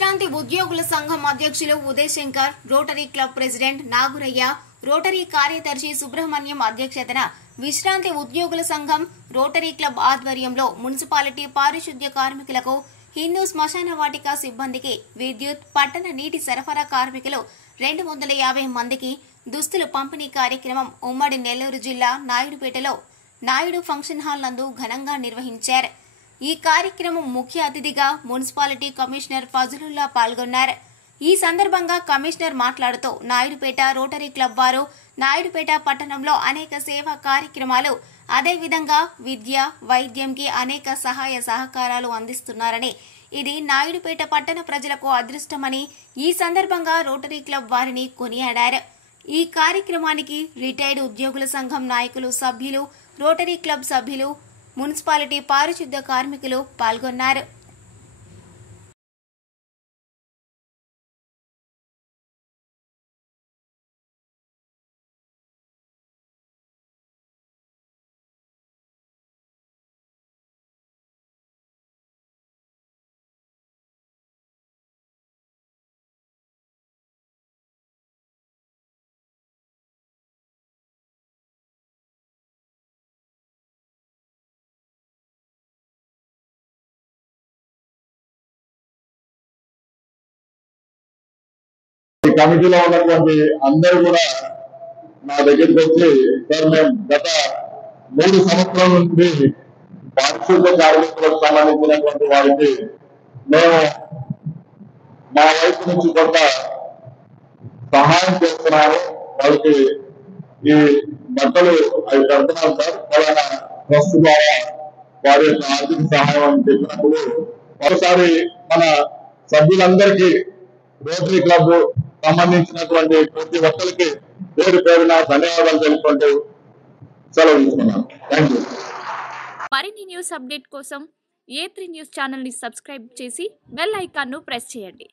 విశ్రాంతి ఉద్యోగుల సంఘం అధ్యక్షులు Uday Shankar, Rotary club president Nagurayya, Rotary కార్యదర్శి సుబ్రహ్మణ్యం అధ్యక్షతన విశ్రాంతి ఉద్యోగుల సంఘం రోటరీ క్లబ్ ఆధ్వర్యంలో మున్సిపాలిటీ పారిశుద్ధ్య కార్మికులకు, హిందూ శ్మశాన వాటిక సిబ్బందికి, విద్యుత్, పట్టణ నీటి సరఫరా కార్మికులు 250 మందికి దుస్తులు పంపిణీ కార్యక్రమం ఉమ్మడి నెల్లూరు జిల్లా నాయుడుపేటలో నాయుడు ఫంక్షన్ హాల్ నందు ఘనంగా నిర్వహించారు. ఈ కార్యక్రమం ముఖ్య అతిథిగా మున్సిపాలిటీ కమిషనర్ ఫజలుల్లా పాల్గొన్నారు. ఈ సందర్భంగా కమిషనర్ మాట్లాడుతూ నాయుడుపేట రోటరీ క్లబ్ వారు నాయుడుపేట పట్టణంలో అనేక సేవా కార్యక్రమాలు, అదేవిధంగా విద్య, వైద్యంకి అనేక సహాయ సహకారాలు అందిస్తున్నారని, ఇది నాయుడుపేట పట్టణ ప్రజలకు అదృష్టమని ఈ సందర్భంగా రోటరీ క్లబ్ వారిని కొనియాడారు. ఈ కార్యక్రమానికి రిటైర్డ్ ఉద్యోగుల సంఘం నాయకులు, సభ్యులు, రోటరీ క్లబ్ సభ్యులు, మున్సిపాలిటీ పారిశుద్ధ్య కార్మికులు పాల్గొన్నారు. ఈ కమిటీలో ఉన్నటువంటి అందరూ కూడా నా దగ్గరికి వచ్చి, సార్ మేము గత 3 సంవత్సరాల నుండి పారిశుద్ధ్య కార్మికులకు సంబంధించినటువంటి వారికి మేము మా వైపు నుంచి కొంత సహాయం చేస్తున్నాము, వాళ్ళకి ఈ బట్టలు అవి పెడుతున్నాం సార్, ఫలానా ట్రస్ట్ ద్వారా వారి యొక్క ఆర్థిక సహాయం అని చెప్పినప్పుడు ఒకసారి మన సభ్యులందరికీ, రోటరీ క్లబ్ సంబంధించినటువంటి ప్రతి ఒక్కరికి పేరు పేరున ధన్యవాదాలు తెలుపుకుంటూ సెలవు తీసుకున్నాను. Thank you. మరిన్ని న్యూస్ అప్డేట్ కోసం A3 న్యూస్ ఛానల్ ని సబ్స్క్రైబ్ చేసి బెల్ ఐకాన్ ను ప్రెస్ చేయండి.